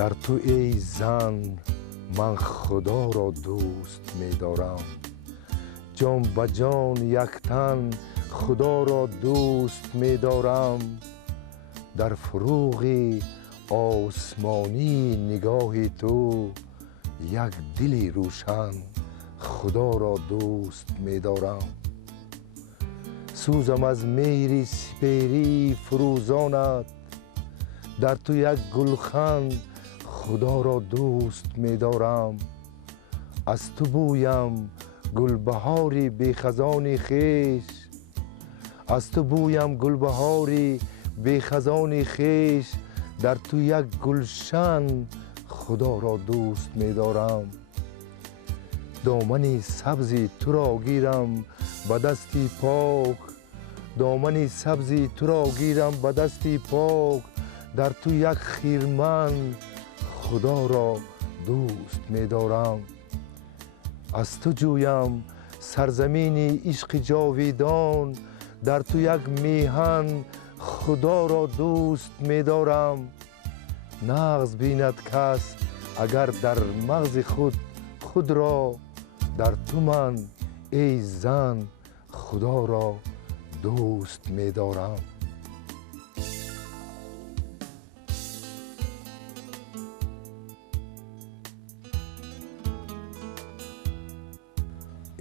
در تو ای زن من خدا را دوست می دارم، جان به جان یک تن خدا را دوست می دارم. در فروغ آسمانی نگاه تو یک دل روشن خدا را دوست می دارم. سوزم از مهر سپیری فروزانت، در تو یک گلخن خدا را دوست می دارم. از تو بویم گلبهاری بی خزان خویش، از تو بویم گلبهاری بی خزان خویش، در تو یک گلشن خدا را دوست می دارم. دامن سبزی تو را گیرم به دستی پاک، دامن سبزی تو را گیرم به دستی پاک، در تو یک خیرمن خدا را دوست می دارم. از تو جویم سرزمین عشق جاویدان، در تو یک میهن خدا را دوست می دارم. نغز بیند کس اگر در مغز خود را، در تو من ای زن خدا را دوست می دارم.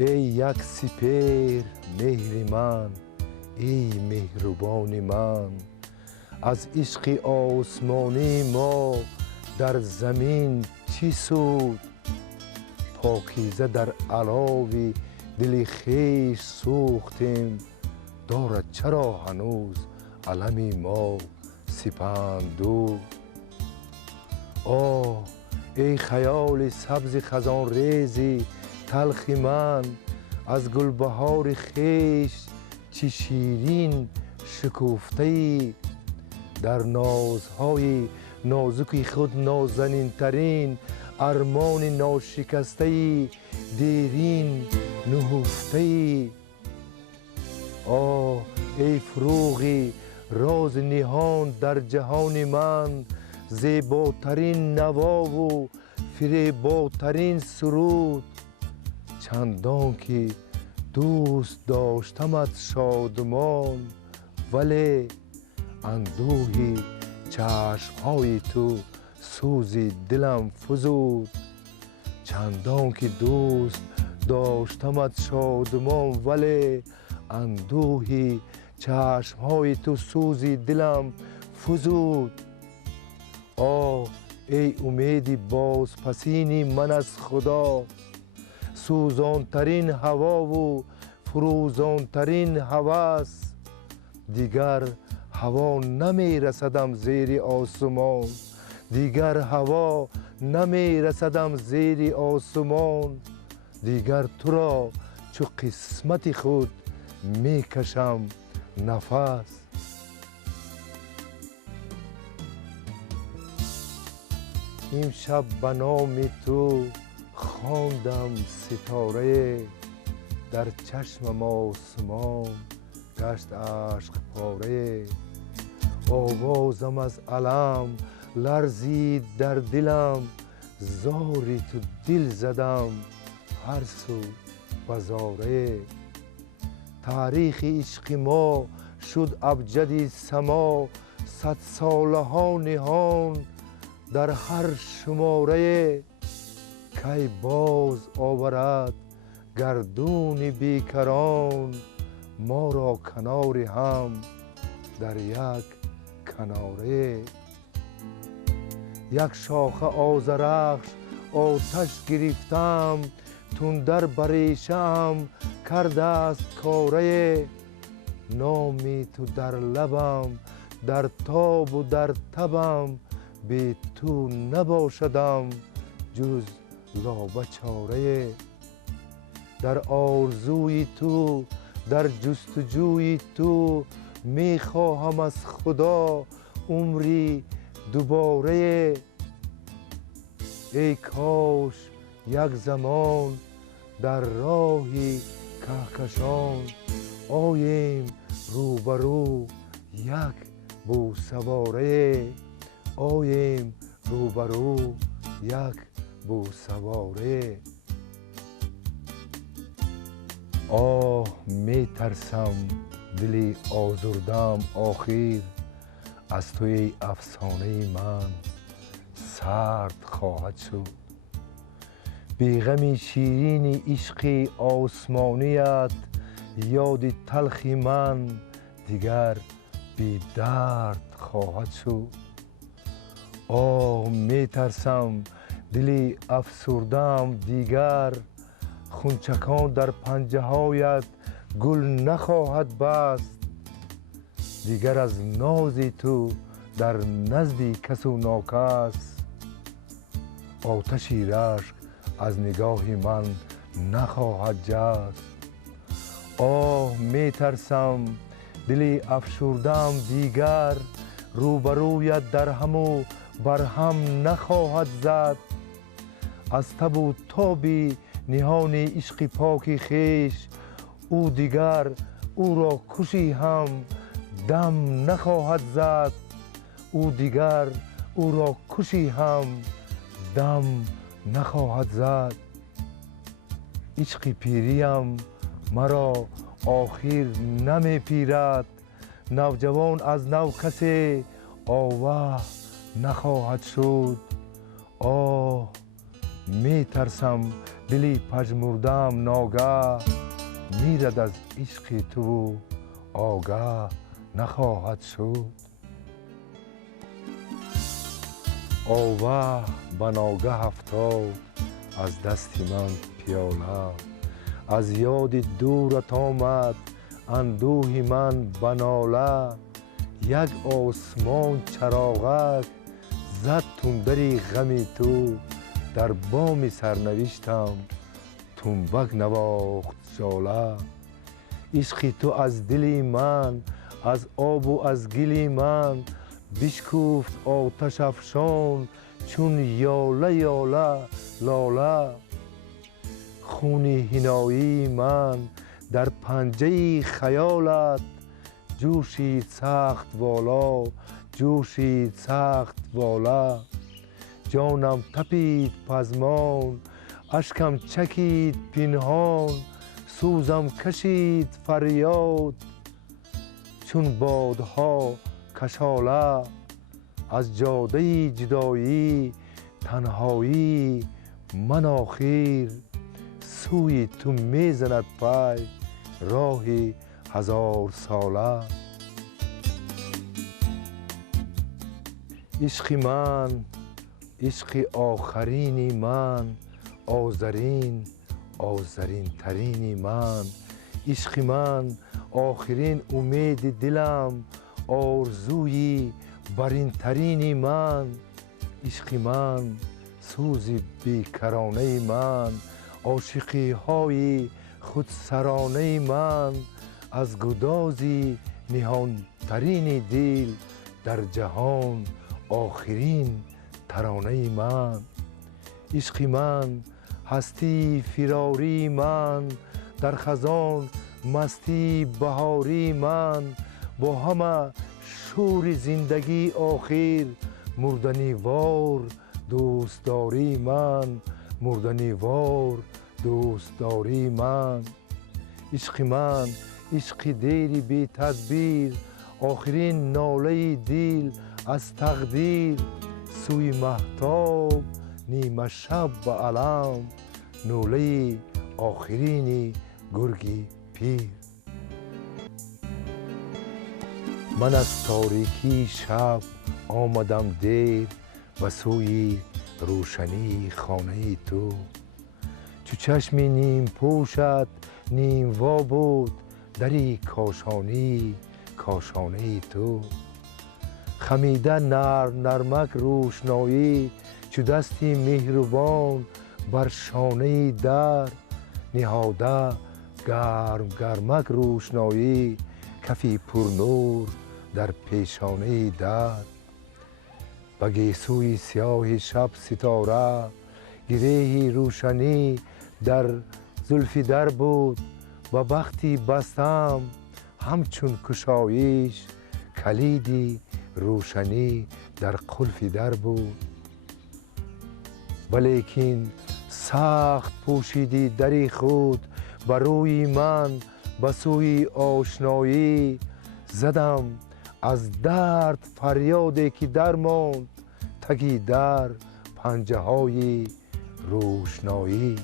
ای یک سپیر مهر من، ای مهربان من، از عشق آسمانی ما در زمین چی سود؟ پاکیزه در علاوه دل خویش سوختیم، دارد چرا هنوز علم ما سپندود؟ آه ای خیال سبز خزان ریزی تلخ من، از گلبهار خویش چه شیرین شکفته ای، در نازهای نازک خود نازنین ترین ارمان ناشکسته ای دیرین نهفته ای. آه ای فروغی راز نهان در جهان من، زیباترین نوا و فریباترین سرود، چندان که دوست داشتمت شادمان، ولی اندوه چشمهای تو سوزی دلم فزود. چندان که دوست داشتمت شادمان، ولی اندوه چشمهای تو سوزی دلم فزود. آه ای امید بازپسین من از خدا، سوزانترین هوا و فروزانترین هوس، دیگر هوا نمی رسدم زیر آسمان، دیگر هوا نمی رسدم زیر آسمان، دیگر تو را چو قسمت خود می کشم نفس. امشب به نام تو خواندم ستاره، در چشمم آسمان گشت عشق پاره. آوازم از علم لرزید در دلم، زاری تو دل زدم هر سو بزاره. تاریخ عشق ما شد ابجدی سما، صد ساله ها نهان در هر شماره. کی باز آورد گردون بیکران، ما را کنار هم در یک کناره. یک شاخه آذرخش آتش گرفتم، تندر بریشم کرده است کاره. نامی تو در لبم در تاب و در تبم، بی تو نباشدم جز لابه چاره. در آرزوی تو در جستجوی تو، می خواهم از خدا عمری دوباره. ای کاش یک زمان در راهی کهکشان، آییم روبرو یک بوسواره، آییم روبرو یک بوسواره. آه می ترسم دلی آزردم آخر، از توی افسانه من سرد خواهد شد. بیغمی شیرین عشق آسمانیت، یاد تلخی من دیگر بی درد خواهد شد. آه می ترسم دلی افسردم دیگر، خونچکان در پنجه هایت گل نخواهد بست. دیگر از ناز تو در نزد کس و ناکس، آتشی رشک از نگاه من نخواهد جست. آه می ترسم دلی افشردم دیگر، روبرویت در هم و بر هم نخواهد زد. از تب و تابی نهان عشق پاک خویش، او دیگر او را کشی هم دم نخواهد زد. او دیگر او را کشی هم دم نخواهد زد. عشق پیریم مرا آخر نمی پیرد، نوجوان از نو کسی آوه نخواهد شد. آه می ترسم دلی پژمردم ناگه، میرد از عشق تو آگاه نخواهد شد. آوه به ناگه افتاد از دست من پیاله، از یاد دورت آمد اندوه من به ناله. یک آسمان چراغک زد تندری غم تو، در بام سرنوشتم تنبک نواخت ژاله. عشق تو از دل من، از آب و از گل من، بشکفت آتش افشان چون یاله یاله لاله. خون حنایی من در پنجه خیالت جوشید سخت والا، جوشید سخت والا. جانم تپید پزمان، اشکم چکید پنهان، سوزم کشید فریاد چون بادها کشاله. از جاده جدایی تنهایی من آخر، سوی تو میزند پای راه هزار ساله. عشق من عشق آخرین من، آزرین آزرین ترین من. عشق من آخرین امید دلم، آرزوی برین ترین من. عشق من سوز بیکرانه من، عاشقی های خودسرانه من. از گدازی نهان ترین دل در جهان، آخرین ترانه من. عشق من هستی فراری من، در خزان مستی بهاری من. با همه شور زندگی آخر، مردنی وار دوست داری من، مردنی وار دوست داری من. عشق من عشق دیری بی تدبیر، آخرین ناله دل از تقدیر. سوی مهتاب نیمه شب به علم، ناله آخرین گرگی پیر. من از تاریکی شب آمدم دیر، به سوی روشنی خانه تو. چو چشم نیم پوشت نیم وا بود، دری کاشانی کاشانه تو. خمیده نرمک روشنایی، چو دستی مهربان بر شانه در. نهاده گرمک روشنایی، کفی پرنور در پیشانه در. به گیسوی سیاه شب ستاره، گره روشنی در زلف در بود. و وقتی بستم همچون کشایش، کلیدی روشنی در قلف در بود. ولیکن سخت پوشیدی دری خود بر روی من به سوی آشنایی. زدم از درد فریادی که درماند تگی در پنجه های روشنایی.